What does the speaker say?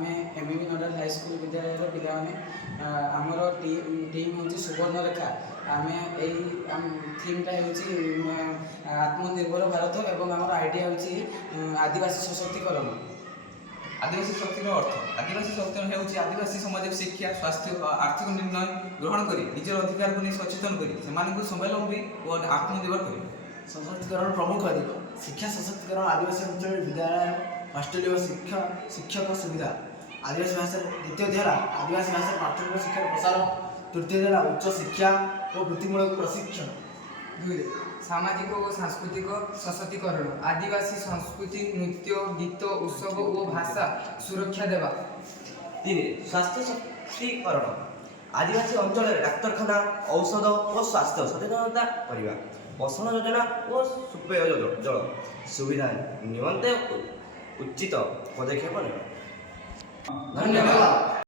आम MB नोडाल high school विद्यालय पाने आमर टीम हूँ सुवर्णरेखा आम यही थीमटा हूँ आत्मनिर्भर भारत और आम आइडिया हूँ आदिवासी सशक्तिकरण। आदिवासी शक्तिर अर्थ आदिवासी शक्ति होଉଛି आदिवासी समाज शिक्षा स्वास्थ्य और आर्थिक निर्णय ग्रहण कर निजर अधिकार को नहीं सचेतन कर स्वावलंबी और आत्मनिर्भर कर। सशक्तिकरण प्रमुख दिग शिक्षा सशक्तिकरण आदिवासी अंचल विद्यालय हॉस्टेल और शिक्षक सुविधा आदिवासी भाषा द्वितीय धारा आदिवासी भाषा प्राथमिक शिक्षार प्रसार तृतीय धारा उच्च शिक्षा और वृत्तिमूलक प्रशिक्षण। दुई सामाजिक और सांस्कृतिक सशक्तिकरण आदिवासी संस्कृति नृत्य गीत उत्सव और भाषा सुरक्षा देवा। तीन स्वास्थ्य सशक्तिकरण आदिवासी अंचल डाक्तरखाना औषध और स्वास्थ्य सचेतनता करवा पोषण योजना और सुपेय जल सुविधा निमंते उचित पदक्षेप नेबा। धन्यवाद।